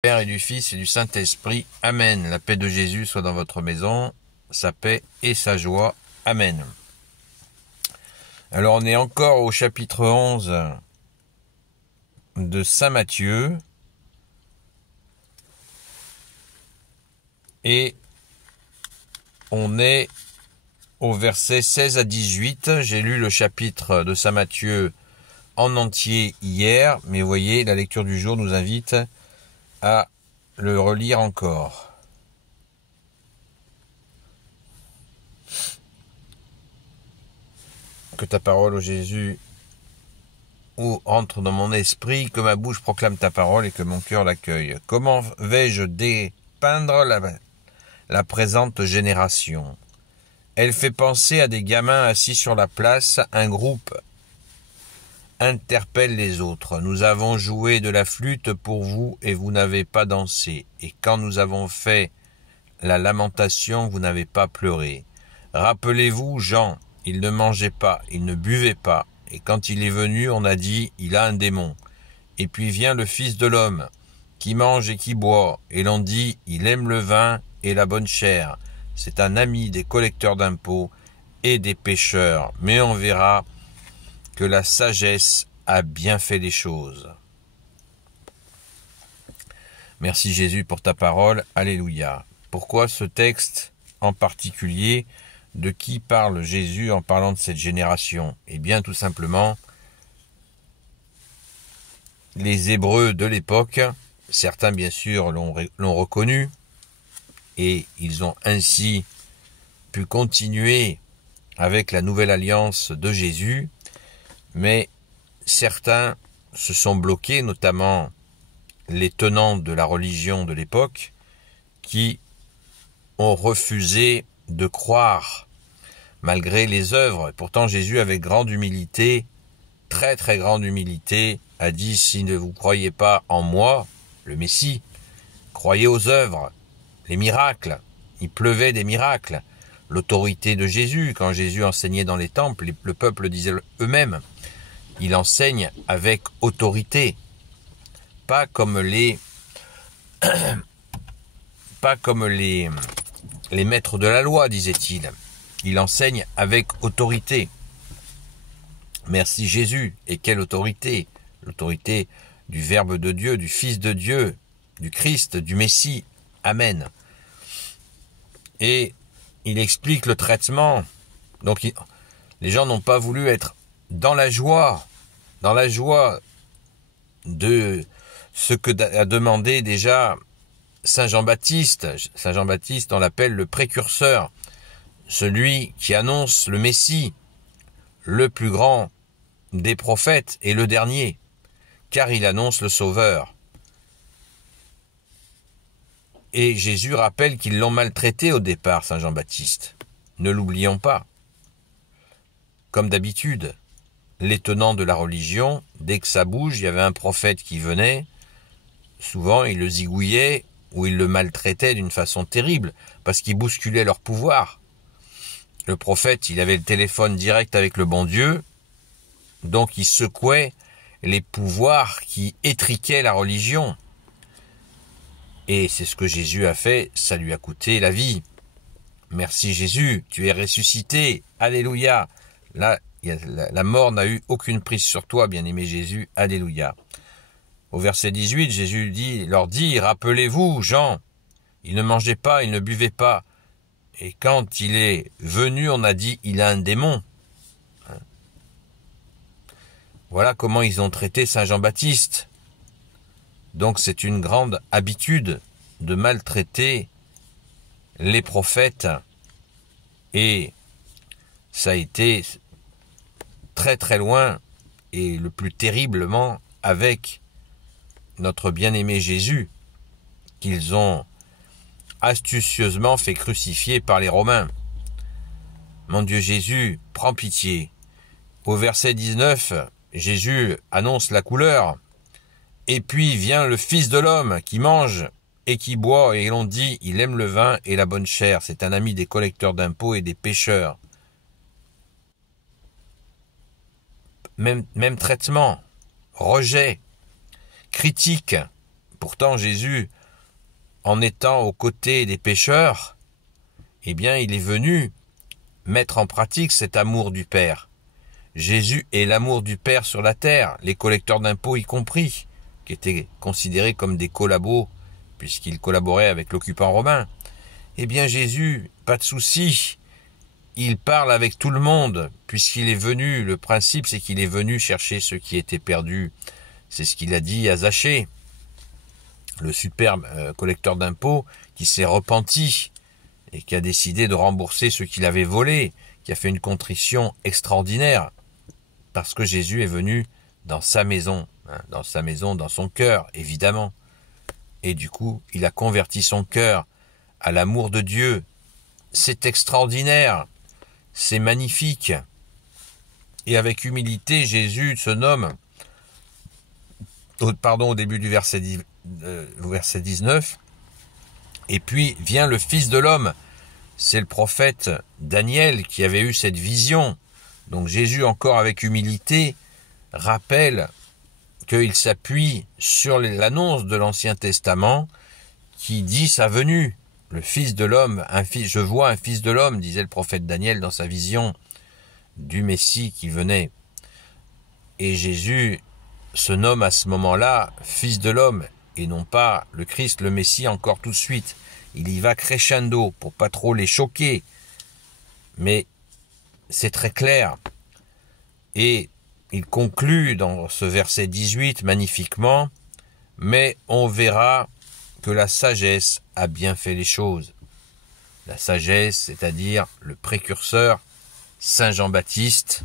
Père et du Fils et du Saint-Esprit. Amen. La paix de Jésus soit dans votre maison, sa paix et sa joie. Amen. Alors on est encore au chapitre 11 de Saint Matthieu. Et on est au verset 16 à 18. J'ai lu le chapitre de Saint Matthieu en entier hier, mais vous voyez, la lecture du jour nous invite à le relire encore. Que ta parole, ô Jésus, entre dans mon esprit, que ma bouche proclame ta parole et que mon cœur l'accueille. Comment vais-je dépeindre la présente génération? Elle fait penser à des gamins assis sur la place. Un groupe interpelle les autres. Nous avons joué de la flûte pour vous et vous n'avez pas dansé. Et quand nous avons fait la lamentation, vous n'avez pas pleuré. Rappelez-vous, Jean, il ne mangeait pas, il ne buvait pas. Et quand il est venu, on a dit, il a un démon. Et puis vient le Fils de l'homme, qui mange et qui boit. Et l'on dit, il aime le vin et la bonne chair. C'est un ami des collecteurs d'impôts et des pécheurs. Mais on verra que la sagesse a bien fait les choses. Merci Jésus pour ta parole. Alléluia. Pourquoi ce texte en particulier? De qui parle Jésus en parlant de cette génération? Eh bien, tout simplement, les Hébreux de l'époque, certains bien sûr l'ont reconnu, et ils ont ainsi pu continuer avec la nouvelle alliance de Jésus, mais certains se sont bloqués, notamment les tenants de la religion de l'époque, qui ont refusé de croire malgré les œuvres. Pourtant Jésus, avec grande humilité, très très grande humilité, a dit, si ne vous croyez pas en moi, le Messie, croyez aux œuvres, les miracles. Il pleuvait des miracles. L'autorité de Jésus, quand Jésus enseignait dans les temples, le peuple disait eux-mêmes, il enseigne avec autorité, pas comme les maîtres de la loi, disait-il. Il enseigne avec autorité. Merci Jésus. Et quelle autorité? L'autorité du Verbe de Dieu, du Fils de Dieu, du Christ, du Messie. Amen. Et il explique le traitement. Donc les gens n'ont pas voulu être dans la joie de ce que a demandé déjà Saint Jean-Baptiste. Saint Jean-Baptiste, on l'appelle le précurseur, celui qui annonce le Messie, le plus grand des prophètes et le dernier, car il annonce le Sauveur. Et Jésus rappelle qu'ils l'ont maltraité au départ, Saint Jean-Baptiste. Ne l'oublions pas. Comme d'habitude, les tenants de la religion, dès que ça bouge, il y avait un prophète qui venait, souvent il le zigouillait ou il le maltraitait d'une façon terrible, parce qu'il bousculait leur pouvoir. Le prophète, il avait le téléphone direct avec le bon Dieu, donc il secouait les pouvoirs qui étriquaient la religion. Et c'est ce que Jésus a fait, ça lui a coûté la vie. Merci Jésus, tu es ressuscité, alléluia. Là, la mort n'a eu aucune prise sur toi, bien-aimé Jésus, alléluia. Au verset 18, Jésus leur dit, rappelez-vous, Jean, il ne mangeait pas, il ne buvait pas. Et quand il est venu, on a dit, il a un démon. Voilà comment ils ont traité Saint Jean-Baptiste. Donc c'est une grande habitude de maltraiter les prophètes. Et ça a été très très loin, et le plus terriblement avec notre bien-aimé Jésus, qu'ils ont astucieusement fait crucifier par les Romains. Mon Dieu Jésus, prends pitié. Au verset 19, Jésus annonce la couleur. Et puis vient le Fils de l'homme qui mange et qui boit, et l'on dit, il aime le vin et la bonne chair. C'est un ami des collecteurs d'impôts et des pécheurs. Même traitement, rejet, critique, Pourtant, Jésus, en étant aux côtés des pécheurs, eh bien, il est venu mettre en pratique cet amour du Père. Jésus est l'amour du Père sur la terre, les collecteurs d'impôts y compris, qui étaient considérés comme des collabos, puisqu'ils collaboraient avec l'occupant romain. Eh bien, Jésus, pas de souci, il parle avec tout le monde, puisqu'il est venu, le principe c'est qu'il est venu chercher ceux qui étaient perdus. C'est ce qu'il a dit à Zachée, le superbe collecteur d'impôts qui s'est repenti et qui a décidé de rembourser ceux qu'il avait volés, qui a fait une contrition extraordinaire, parce que Jésus est venu dans sa maison, dans son cœur, évidemment. Et du coup, il a converti son cœur à l'amour de Dieu. C'est extraordinaire, c'est magnifique. Et avec humilité, Jésus se nomme, au début du verset 19, et puis vient le Fils de l'homme. C'est le prophète Daniel qui avait eu cette vision. Donc Jésus, encore avec humilité, rappelle qu'il s'appuie sur l'annonce de l'Ancien Testament qui dit sa venue. Le Fils de l'homme, je vois un Fils de l'homme, disait le prophète Daniel dans sa vision du Messie qui venait. Et Jésus se nomme à ce moment-là Fils de l'homme, et non pas le Christ, le Messie, encore tout de suite. Il y va crescendo pour pas trop les choquer. Mais c'est très clair. Et il conclut dans ce verset 18 magnifiquement, « Mais on verra que la sagesse a bien fait les choses. » La sagesse, c'est-à-dire le précurseur, Saint Jean-Baptiste,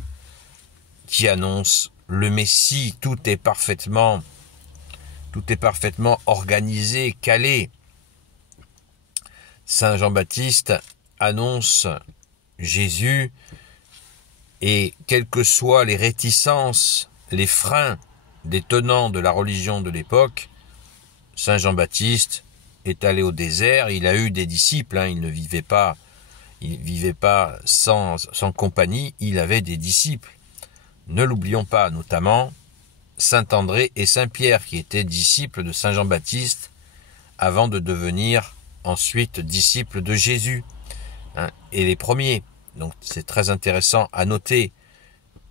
qui annonce le Messie. Tout est parfaitement organisé, calé. Saint Jean-Baptiste annonce Jésus, et quelles que soient les réticences, les freins des tenants de la religion de l'époque, Saint Jean-Baptiste est allé au désert, il a eu des disciples, il ne vivait pas, sans compagnie, il avait des disciples. Ne l'oublions pas, notamment Saint André et Saint Pierre, qui étaient disciples de Saint Jean-Baptiste avant de devenir ensuite disciples de Jésus, et les premiers. Donc c'est très intéressant à noter.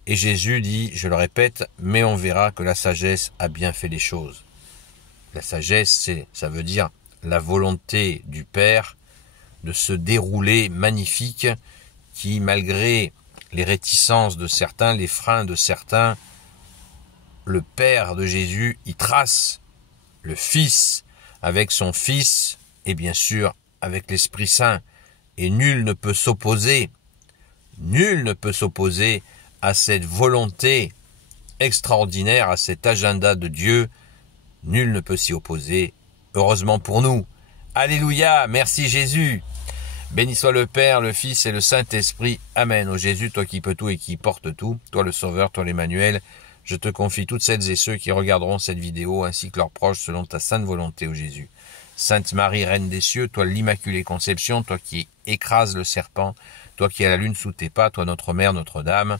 Et Jésus dit, je le répète, mais on verra que la sagesse a bien fait les choses. La sagesse, ça veut dire la volonté du Père de se dérouler magnifique, qui, malgré les réticences de certains, les freins de certains, le Père de Jésus y trace le Fils avec son Fils, et bien sûr avec l'Esprit Saint. Et nul ne peut s'opposer à cette volonté extraordinaire, à cet agenda de Dieu. Nul ne peut s'y opposer, heureusement pour nous. Alléluia, merci Jésus. Béni soit le Père, le Fils et le Saint-Esprit. Amen. Ô Jésus, toi qui peux tout et qui portes tout, toi le Sauveur, toi l'Emmanuel, je te confie toutes celles et ceux qui regarderont cette vidéo, ainsi que leurs proches, selon ta sainte volonté, ô Jésus. Sainte Marie, Reine des cieux, toi l'Immaculée Conception, toi qui écrases le serpent, toi qui as la lune sous tes pas, toi notre Mère, Notre-Dame.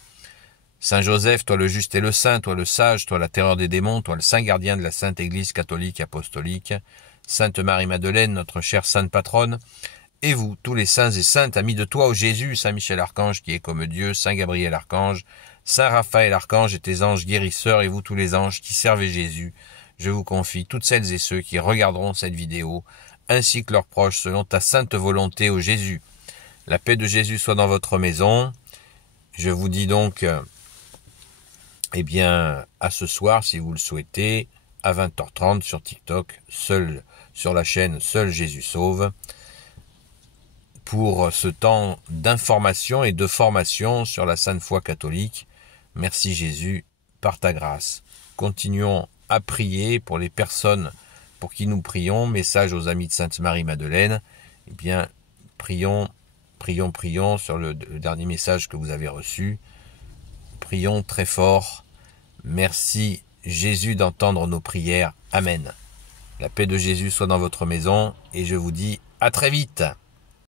Saint Joseph, toi le juste et le saint, toi le sage, toi la terreur des démons, toi le saint gardien de la Sainte Église catholique apostolique. Sainte Marie-Madeleine, notre chère sainte patronne. Et vous, tous les saints et saintes, amis de toi, ô Jésus, Saint Michel Archange qui est comme Dieu, Saint Gabriel Archange, Saint Raphaël Archange et tes anges guérisseurs, et vous tous les anges qui servez Jésus, je vous confie toutes celles et ceux qui regarderont cette vidéo, ainsi que leurs proches, selon ta sainte volonté, ô Jésus. La paix de Jésus soit dans votre maison. Je vous dis donc, à ce soir, si vous le souhaitez, à 20h30 sur TikTok, sur la chaîne Seul Jésus Sauve, pour ce temps d'information et de formation sur la Sainte Foi catholique. Merci Jésus, par ta grâce. Continuons à prier pour les personnes pour qui nous prions. Message aux amis de Sainte Marie-Madeleine. Prions sur le dernier message que vous avez reçu. Prions très fort. Merci Jésus d'entendre nos prières. Amen. La paix de Jésus soit dans votre maison et je vous dis à très vite.